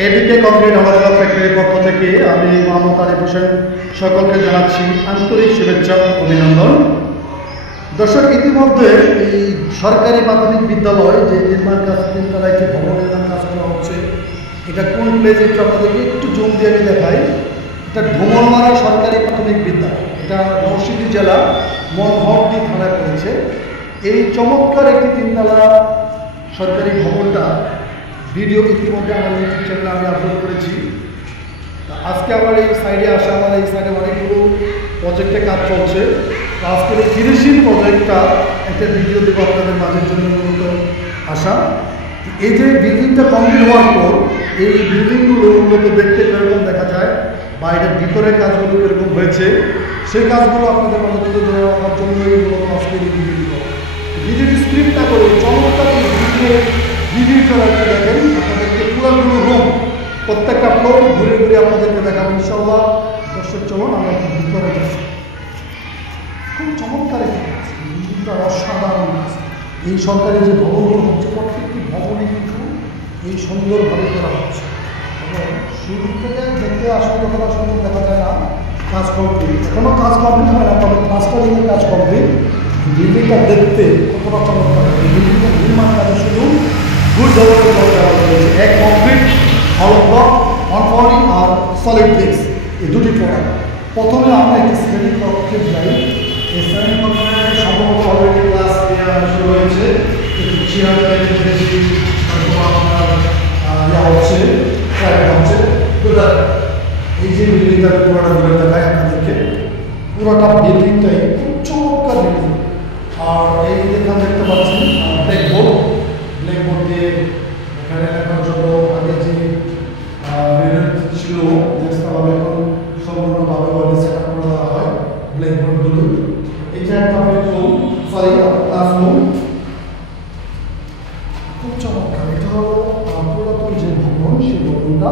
এবিকে concrete Howrah ফ্যাক্টরির পক্ষ থেকে আমি মোহাম্মদ আরিফ হোসেন সকলকে জানাচ্ছি আন্তরিক শুভেচ্ছা অভিনন্দন। দর্শক, ইতিমধ্যে এই সরকারি প্রাথমিক বিদ্যালয় যে নির্মাণ কাজ, তিনতলা একটি ভবন নির্মাণ কাজ করা হচ্ছে, এটা কোন প্লেসে একটু আপনাদেরকে একটু জুম দিয়ে আমি দেখাই। এটা ঢোমলমারা সরকারি প্রাথমিক বিদ্যালয়, এটা নরসিংদী জেলা মনহরদী থানায় পড়েছে। এই চমৎকার একটি তিনতলা সরকারি ভবনটা ভিডিও ইতিমধ্যে আমার ইউটিউব চ্যানেলে আমি আপলোড করেছি। আজকে আমার এই সাইডে আসা, আমার এই সাইডে অনেকগুলো প্রজেক্টে কাজ চলছে। আজকের এই ফিনিশিং প্রজেক্টটা একটা ভিডিও দেবো আপনাদের মাঝের জন্য মূলত আসা। এই যে বিল্ডিংটা কমপ্লিট হওয়ার পর এই বিল্ডিংগুলো মূলত দেখতে কীরকম দেখা যায়, বাইরের ভিতরের কাজগুলো কীরকম হয়েছে, সেই কাজগুলো আপনাদের মাঝে তুলে ধরে রাখার জন্যই মূলত আজকে এই ভিডিও দিব। ভিডিওটি স্ক্রিপ্ট না করে চমৎকার এই ভিডিওটা দেখেন, আপনাদেরকে পুরোগুলো রুম প্রত্যেকটা ফ্লোর ঘুরে ঘুরে আপনাদেরকে দেখাবো ইনশাআল্লাহ। দর্শক চলুন আমরা ভিতরে যাচ্ছি। খুব চমৎকার একটি কাজ, বিল্ডিংটা অসাধারণ কাজ। এই সরকারি যে ভবনগুলো হচ্ছে, প্রত্যেকটি ভবনে কিন্তু এই সুন্দরভাবে করা হচ্ছে এবং শুরু থেকে দেখতে আসলে কতটা সুন্দর দেখা যায় না। কাজ কমপ্লিট, এখনও কাজ কমপ্লিট হয় না, তবে প্লাস্টারিংয়ের কাজ কমপ্লিট। বিল্ডিংটা দেখতে কতটা চমৎকার, এই বিল্ডিংটা নির্মাণ কাজে শুধু গুড ডেভেলপমেন্ট এক কমপ্লিট হল ব্লক, অনফ্লোরিং আর সলিড ব্রিক্স, এই দুটি প্রোডাক্ট। প্রথমে আমরা একটি শ্রেণী কক্ষে যাই। এই শ্রেণী কক্ষে সম্ভবত অলরেডি ক্লাস শুরু হয়েছে, একটু চেয়ার বেশি আপনার হচ্ছে হচ্ছে। এই যে বিল্ডিংটা পুরোটা ঘুরে দেখায় আপনাদেরকে, পুরোটা বিল্ডিংটাই খুব চমৎকার বিল্ডিং। আর এই এখানে দেখতে পাচ্ছেন ব্ল্যাকবোর্ড দিয়ে এখানে লেখার জন্য আগে যে ছিল দেখতে এখন সম্পূর্ণভাবে বলে সেট আপ করে দেওয়া হয় ব্ল্যাকবোর্ডগুলো। এটা একটা বেডরুম, সরি ক্লাসরুম, খুব চমৎকার। এটা হলো পুরাতন যে ভবন, সেই ভবনটা।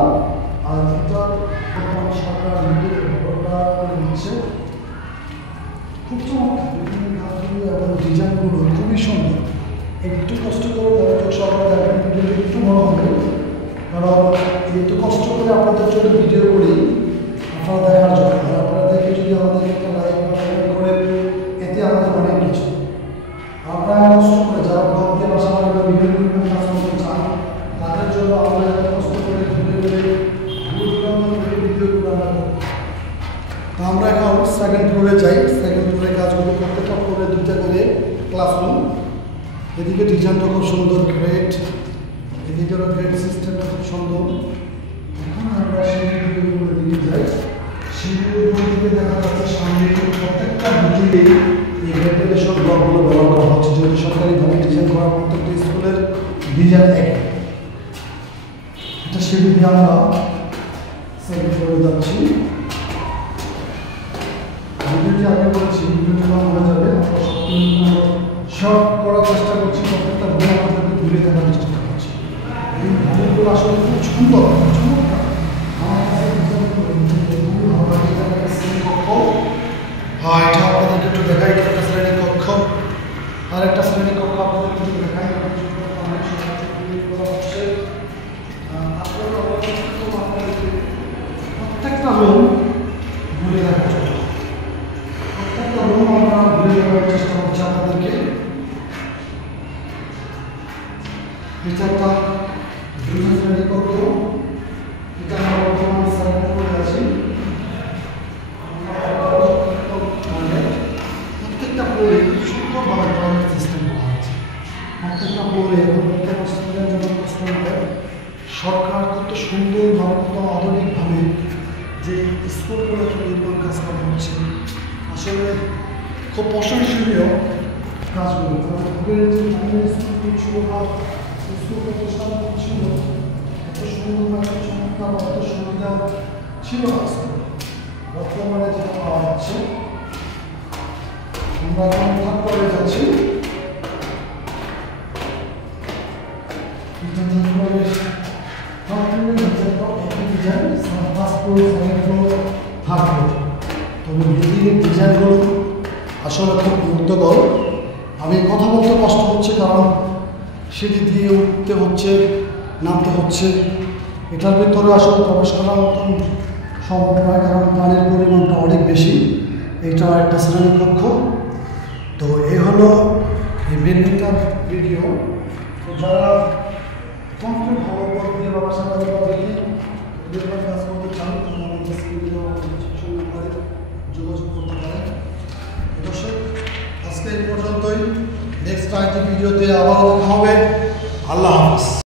আর এটা বর্তমান সরকার ভবনটা করে দিচ্ছে। খুব চমৎকার বিভিন্ন কাজগুলো এবং ডিজাইনগুলো খুবই সুন্দর। একটু কষ্ট করে মনোযোগ সহকারে দেখেন, ভিডিওটি একটু বড় হবে, কারণ একটু কষ্ট করে আপনাদের জন্য ভিডিও করি আপনারা দেখার জন্য। আর আপনারা দেখে যদি আমাদের একটা লাইক বা কমেন্ট করেন, এতে আমাদের অনেক কিছু। আপনারা কষ্ট করে যারা ব্লগ দিয়ে বাসা বাড়ি বা বিভিন্ন কাজ করতে চান, তাদের জন্য আমরা এত কষ্ট করে ঘুরে ঘুরে ভিডিওগুলো আমরা করি। তো আমরা এখন সেকেন্ড ফ্লোরে যাই। সেকেন্ড ফ্লোরে কাজগুলো প্রত্যেকটা ফ্লোরে দুটো করে ক্লাসরুম। এদিকে ডিজাইনটা খুব সুন্দর, গ্রেট। এদিকেরও গ্রেট সিস্টেমটা খুব সুন্দর। এখন আমরা সিঁড়িগুলোর দিকে যাই। সিঁড়িগুলোর দিকে দেখা যাচ্ছে সামনে প্রত্যেকটা বিল্ডিংয়ে এই ভেন্টিলেশন ব্লকগুলো ব্যবহার করা হচ্ছে। যেহেতু সরকারিভাবে ডিজাইন করা প্রত্যেকটা স্কুলের ডিজাইন এক। এটা সিঁড়ি দিয়ে আমরা সেকেন্ড ফ্লোরে যাচ্ছি। ভিডিওটি আগে বলেছি, ভিডিওটি লং হয়ে যাবে। সব করার চেষ্টা করছি, প্রত্যেকটা ভুল আপনাদেরকে ঘুরে দেখার চেষ্টা করছি। এই ভবনগুলো আসলে খুব সুন্দর, চমৎকার। আমার কাছে হ্যাঁ, এটা আপনাদেরকে একটু দেখাই। একটা শ্রেণী কক্ষ, আর একটা শ্রেণী কক্ষ আপনাদেরকে একটু দেখাই। প্রত্যেকটা রুম ঘুরে দেখার চেষ্টা, প্রত্যেকটা রুম আমরা ঘুরে দেখার চেষ্টা করছি আপনাদেরকে। এটা একটা দুটো শ্রেণী কক্ষ, এটা আমরা বর্তমান সেকেন্ড ফ্লোরে আছি। প্রত্যেকটা ফ্লোরে সুন্দরভাবে টয়লেট সিস্টেম করা হচ্ছে। প্রত্যেকটা ফ্লোরে প্রত্যেকটা স্টুডেন্টের জন্য প্রশ্ন হয় সরকার কত সুন্দরভাবে, কত আধুনিকভাবে যে স্কুলগুলো নির্মাণ কাজ করা হচ্ছে। আসলে খুব প্রশংসনীয় কাজগুলো। আগের যে স্কুল ছিল বা স্কুল প্রতিষ্ঠান ছিল, এত সুন্দরভাবে চমৎকার অত সুবিধা ছিল না। বর্তমানে যেটা পাওয়া যাচ্ছে, আমরা এখন ভাগ করে যাচ্ছি। তবে বিল্ডিংয়ের ডিজাইনগুলো আসলে খুব মুগ্ধকর। আমি কথা বলতে কষ্ট হচ্ছে, কারণ সিঁড়ি দিয়ে উঠতে হচ্ছে, নামতে হচ্ছে, এটার ভিতরে আসলে প্রবেশ করার মতন সম্ভব নয়, কারণ পানির পরিমাণটা অনেক বেশি। এইটা একটা শ্রেণীকক্ষ। তো এই হলো এই বিল্ডিংটার ভিডিও। তো যারা কমপ্লিট ভালো পদ্ধতি বা বাসাবাড়ি পদ্ধতি নির্মাণ কাজ করতে চান, তারা আমাদের স্ক্রিনে দেওয়া নাম্বারে যোগাযোগ করতে পারেন। দর্শক, আজকে এই পর্যন্তই। নেক্সট আরেকটি ভিডিওতে আবার দেখা হবে। আল্লাহ হাফেজ।